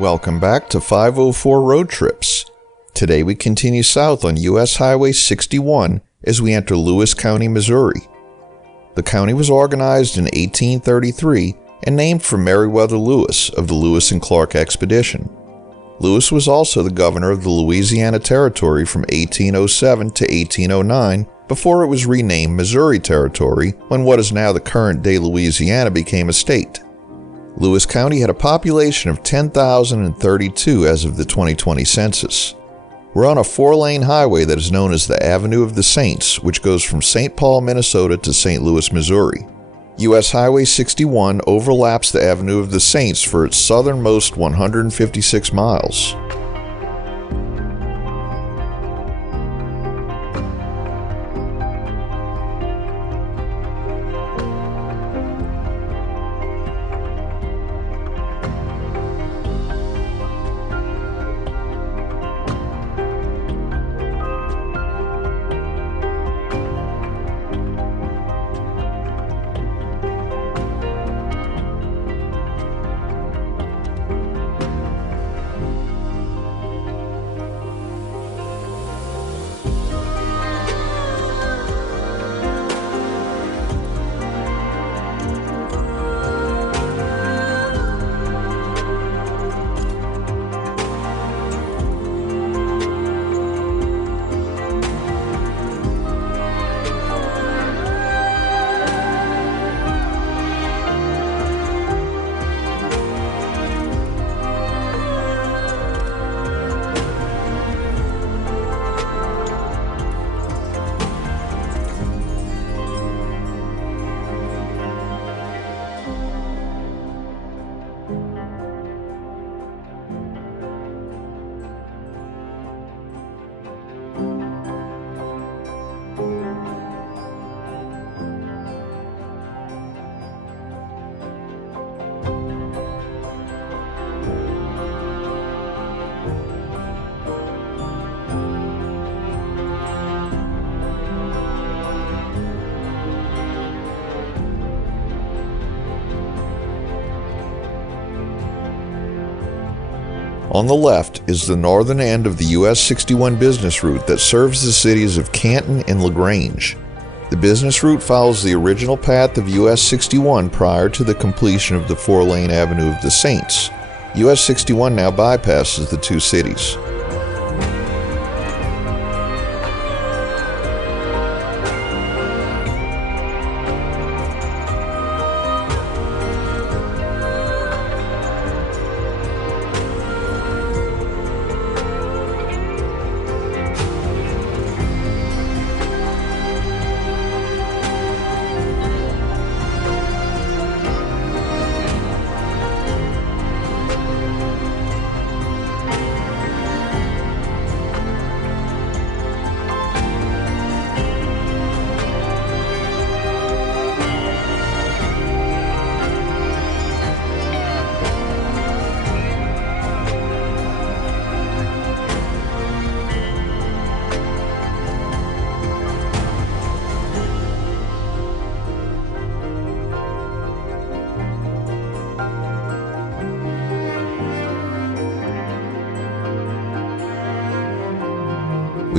Welcome back to 504 Road Trips. Today we continue south on US Highway 61 as we enter Lewis County, Missouri. The county was organized in 1833 and named for Meriwether Lewis of the Lewis and Clark Expedition. Lewis was also the governor of the Louisiana Territory from 1807 to 1809 before it was renamed Missouri Territory when what is now the current-day Louisiana became a state. Lewis County had a population of 10,032 as of the 2020 census. We're on a 4-lane highway that is known as the Avenue of the Saints, which goes from St. Paul, Minnesota to St. Louis, Missouri. US Highway 61 overlaps the Avenue of the Saints for its southernmost 156 miles. On the left is the northern end of the US-61 business route that serves the cities of Canton and Grange. The business route follows the original path of US-61 prior to the completion of the 4-lane Avenue of the Saints. US-61 now bypasses the two cities.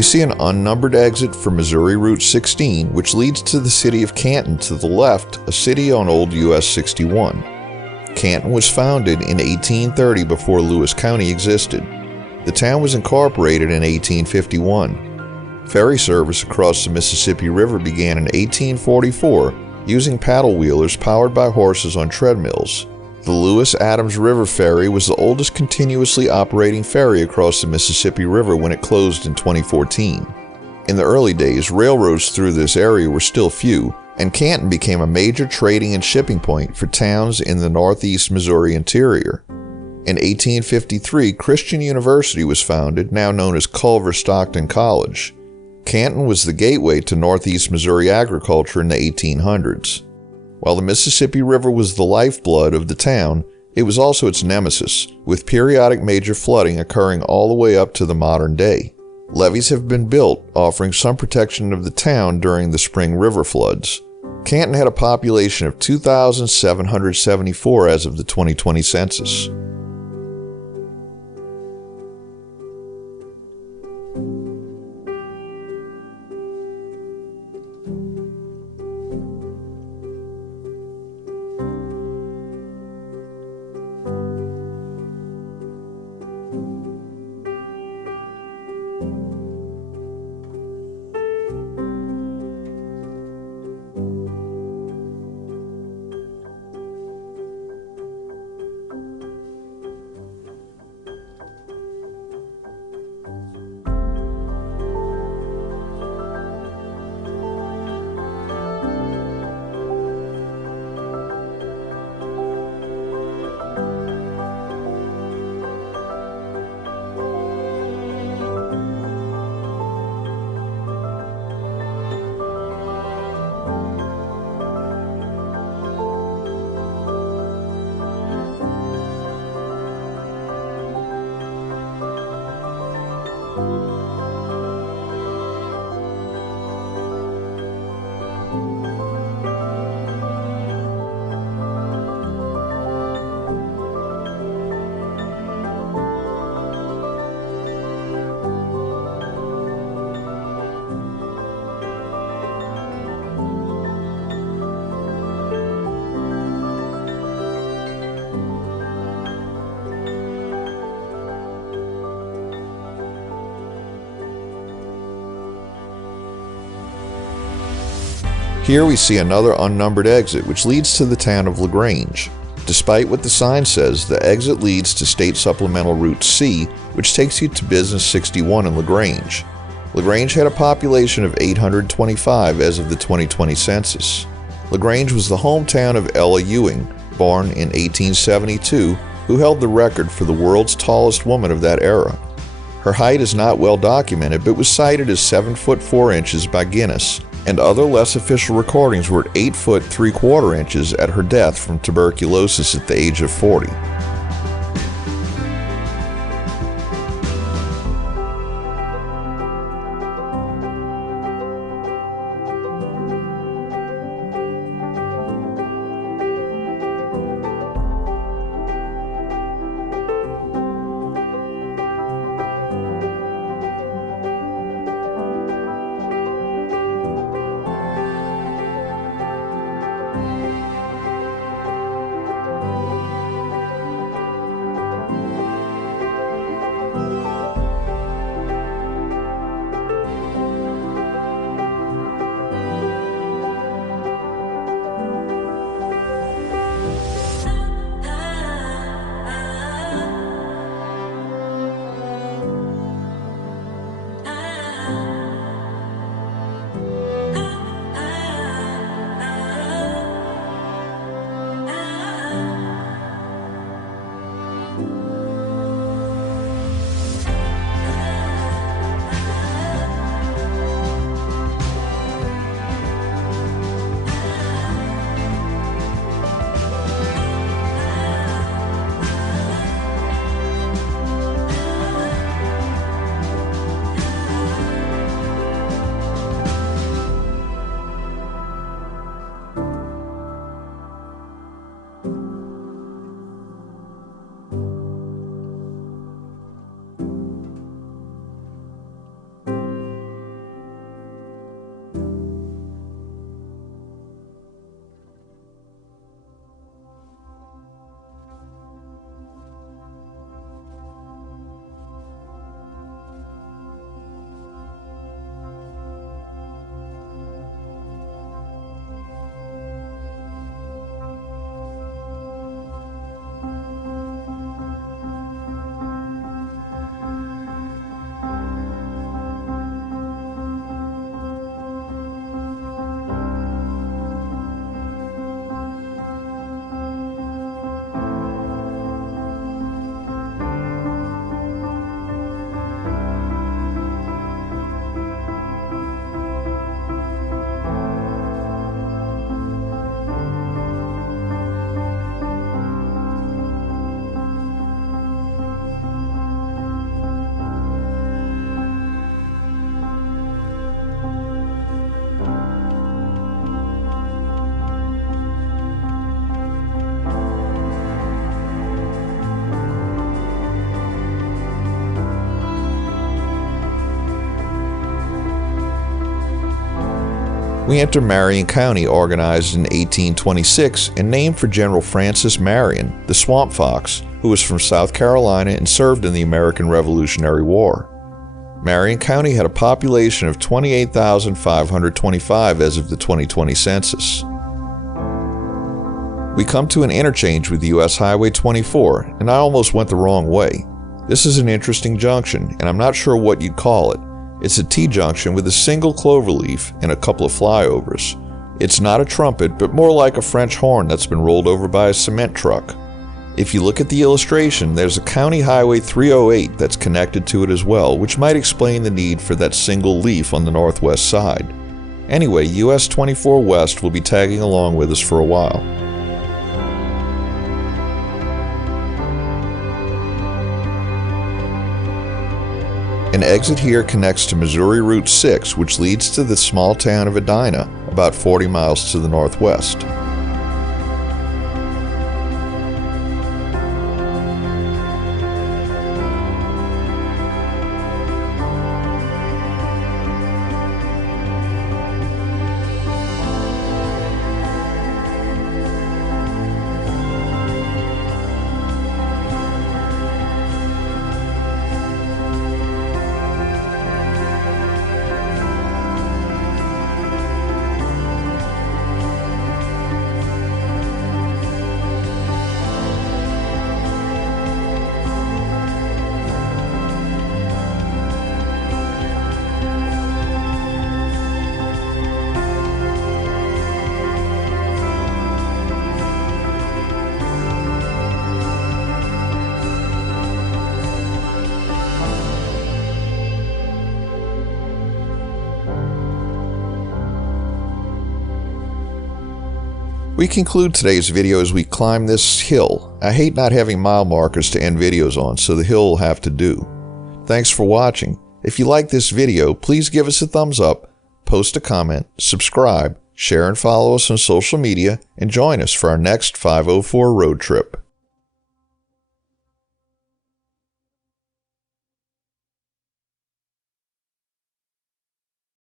We see an unnumbered exit for Missouri Route 16, which leads to the city of Canton to the left, a city on old US 61. Canton was founded in 1830 before Lewis County existed. The town was incorporated in 1851. Ferry service across the Mississippi River began in 1844 using paddle wheelers powered by horses on treadmills. The Lewis-Adams River Ferry was the oldest continuously operating ferry across the Mississippi River when it closed in 2014. In the early days, railroads through this area were still few, and Canton became a major trading and shipping point for towns in the northeast Missouri interior. In 1853, Christian University was founded, now known as Culver-Stockton College. Canton was the gateway to northeast Missouri agriculture in the 1800s. While the Mississippi River was the lifeblood of the town, it was also its nemesis, with periodic major flooding occurring all the way up to the modern day. Levees have been built, offering some protection of the town during the spring river floods. Canton had a population of 2,774 as of the 2020 census. Here we see another unnumbered exit which leads to the town of Grange. Despite what the sign says, the exit leads to State Supplemental Route C, which takes you to Business 61 in Grange. Grange had a population of 825 as of the 2020 census. Grange was the hometown of Ella Ewing, born in 1872, who held the record for the world's tallest woman of that era. Her height is not well documented, but was cited as 7 foot 4 inches by Guinness, and other less official recordings were at 8 foot 3/4 inches at her death from tuberculosis at the age of 40. We enter Marion County, organized in 1826 and named for General Francis Marion, the Swamp Fox, who was from South Carolina and served in the American Revolutionary War. Marion County had a population of 28,525 as of the 2020 census. We come to an interchange with US Highway 24, and I almost went the wrong way. This is an interesting junction, and I'm not sure what you'd call it. It's a T-junction with a single cloverleaf and a couple of flyovers. It's not a trumpet, but more like a French horn that's been rolled over by a cement truck. If you look at the illustration, there's a County Highway 308 that's connected to it as well, which might explain the need for that single leaf on the northwest side. Anyway, US 24 West will be tagging along with us for a while. An exit here connects to Missouri Route 6, which leads to the small town of Edina, about 40 miles to the northwest. We conclude today's video as we climb this hill. I hate not having mile markers to end videos on, so the hill will have to do. Thanks for watching. If you like this video, please give us a thumbs up, post a comment, subscribe, share and follow us on social media, and join us for our next 504 road trip.